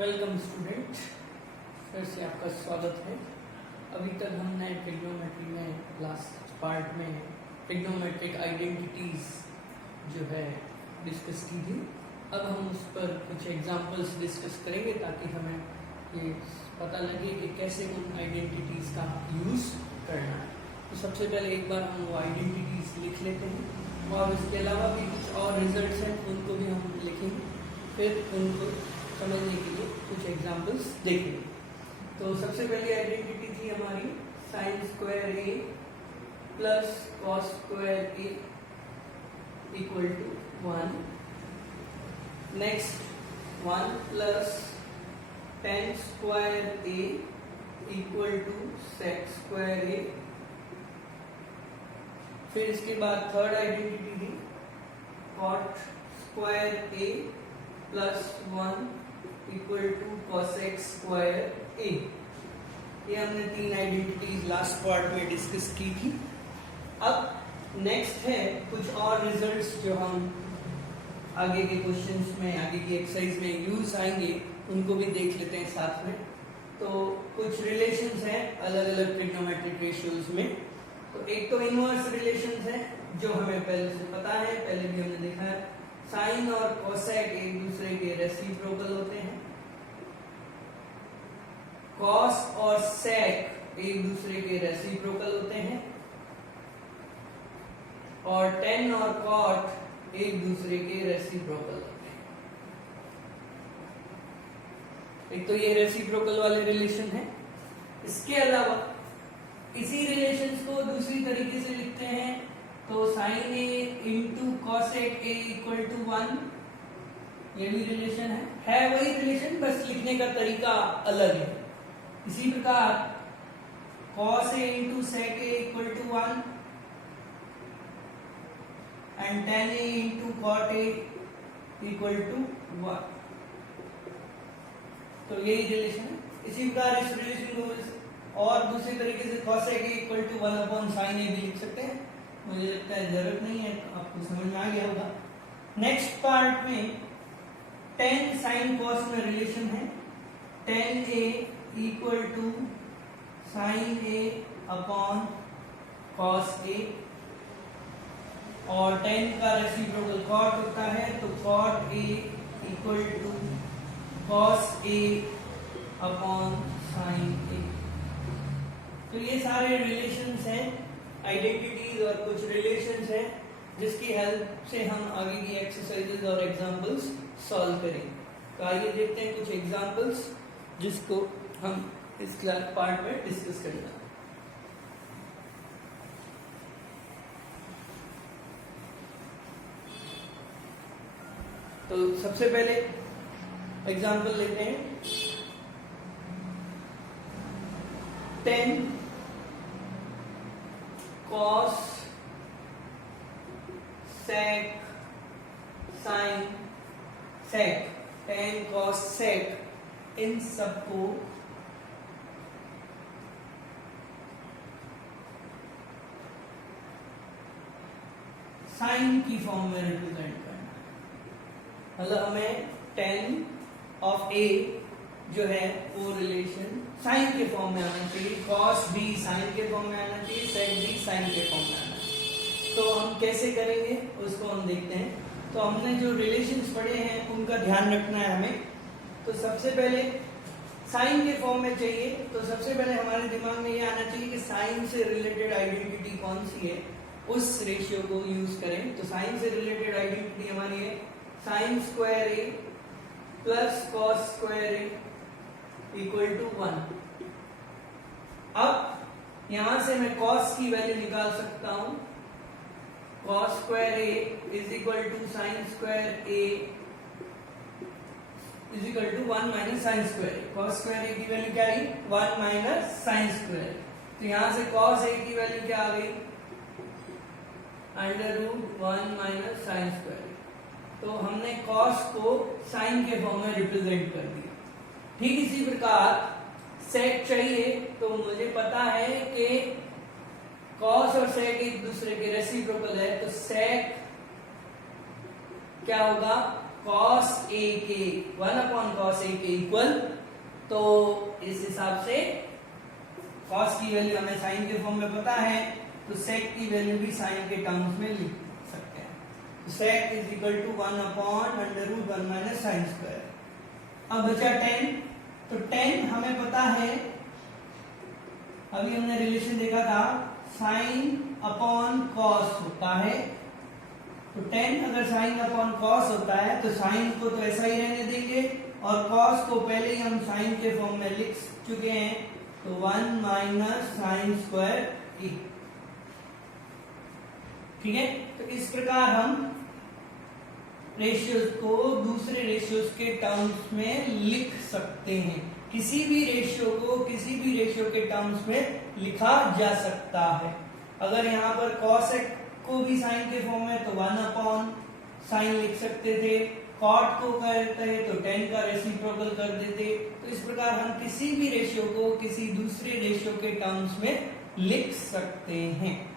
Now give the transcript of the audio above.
Welcome student, फिर से आपका स्वागत है। अभी तक हमने ट्रिग्नोमेट्री में लास्ट पार्ट में ट्रिग्नोमेट्रिक आइडेंटिटीज जो है डिस्कस की थी। अब हम उस पर कुछ एग्जांपल्स डिस्कस करेंगे ताकि हमें ये पता लगे कि कैसे उन आइडेंटिटीज का यूज़ करना है। तो सबसे पहले एक बार हम वो आइडेंटिटीज लिख लेते हैं और इसके अलावा भी कुछ और रिजल्ट्स हैं उनको भी हम लिखेंगे, फिर उनको समझने के लिए कुछ एग्जांपल्स देखेंगे। तो सबसे पहली आइडेंटिटी थी हमारी sine square A plus cos square A equal to 1। Next 1 plus tan square A equal to sec square A. फिर इसके बाद थर्ड आइडेंटिटी थी cot square A plus 1 equal to cosec square A. ये हमने तीन identities last part में discuss की थी। अब नेक्स्ट है कुछ और रिजल्ट्स जो हम आगे के क्वेश्चंस में, आगे की एक्सरसाइज में यूज आएंगे, उनको भी देख लेते हैं साथ में। तो कुछ रिलेशंस हैं अलग अलग ट्रिग्नोमेट्रिक रेशियोज में। तो एक तो इनवर्स रिलेशंस है जो हमें पहले से पता है, पहले भी हमने देखा है। साइन और कोसेक एक दूसरे के रेसिप्रोकल होते हैं। कॉस और सेक एक दूसरे के रेसिप्रोकल होते हैं और टेन और कॉट एक दूसरे के रेसिप्रोकल होते हैं। एक तो ये रेसिप्रोकल वाले रिलेशन है। इसके अलावा इसी रिलेशंस को दूसरी तरीके से लिखते हैं तो sine a into cosec A equal to 1। ये भी रिलेशन है वही रिलेशन, बस लिखने का तरीका अलग है। इसी प्रकार cos a into sec a equal to 1 and tan a into cot A equal to 1। तो यही रिलेशन है। इसी प्रकार इस रिलेशन को और दूसरे तरीके से cosec A equal to 1 upon sine A भी लिख सकते हैं। मुझे लगता है जरूरत नहीं है, आपको समझ में आ गया होगा। नेक्स्ट पार्ट में टेन साइन कॉस में रिलेशन है। Tan A equal to sine A upon cos A और टेन का रेसिप्रोकल कॉट होता है तो cot A equal to cos A upon sine A. तो ये सारे रिलेशंस हैं, आइडेंटिटीज और कुछ रिलेशंस हैं जिसकी हेल्प से हम आगे की एक्सरसाइजेज और एग्जांपल्स सॉल्व करेंगे। तो आइए देखते हैं कुछ एग्जांपल्स जिसको हम इस क्लास पार्ट में डिस्कस करेंगे। तो सबसे पहले एग्जांपल लेते हैं। 10 कॉस सेक साइन सेक, 10 कॉस सेक, इन सबको साइन की फॉर्म में रिप्रेजेंट करना। मतलब हमें 10 ऑफ ए जो है वो रिलेशन साइन के फॉर्म में आना चाहिए, कॉस भी साइन के फॉर्म में आना चाहिए, सेक भी साइन के फॉर्म में आना चाहिए। तो हम कैसे करेंगे उसको हम देखते हैं। तो हमने जो रिलेशंस पढ़े हैं उनका ध्यान रखना है हमें। तो सबसे पहले साइन के फॉर्म में चाहिए, तो सबसे पहले हमारे दिमाग में ये आना चाहिए कि साइन से रिलेटेड आइडेंटिटी कौन सी है, उस रेशियो को यूज करें। तो साइन से रिलेटेड आइडेंटिटी हमारी है sine square A plus cos square A equal to 1। अब यहां से मैं कॉस की वैल्यू निकाल सकता हूं। Cos square A is equal to sine square A is equal to 1 minus sine square A. Cos square A की वैल्यू क्या आई? 1 माइनस साइन स्क्वायर। तो यहां से कॉस ए की वैल्यू क्या आ गई? Under root 1 minus sine square. तो हमने कॉस को साइन के फॉर्म में रिप्रेजेंट कर दिया। ठीक इसी प्रकार सेक चाहिए, तो मुझे पता है कि कॉस और सेक एक दूसरे के रेसिप्रोकल है, तो सेक क्या होगा? cos a के 1 अपॉन cos a के इक्वल, तो इस हिसाब से cos की वैल्यू हमें साइन के फॉर्म में पता है, तो sec की वैल्यू भी साइन के टर्म्स में लिख सकते हैं। तो sec is equal to 1 upon √1 minus sine square. अब बचा tan, तो tan हमें पता है, अभी हमने रिलेशन देखा था, साइन अपॉन कॉस होता है। तो tan अगर साइन अपॉन कॉस होता है तो साइन को तो ऐसा ही रहने देंगे और कॉस को पहले ही हम साइन के फॉर्म में लिख चुके हैं, तो 1 माइनस साइन स्क्वायर ए। ठीक है, तो इस प्रकार हम रेशियोज को दूसरे रेशियोज के टर्म्स में लिख सकते हैं। किसी भी रेशियो को किसी भी रेशियो के टर्म्स में लिखा जा सकता है। अगर यहाँ पर cos को भी साइन के फॉर्म में, तो 1 अपॉन साइन लिख सकते थे, cot को करते हैं तो tan का रेसिप्रोकल कर देते। तो इस प्रकार हम किसी भी रेशियो को किसी दूसरे रेशियो के टर्म्स में लिख सकते हैं।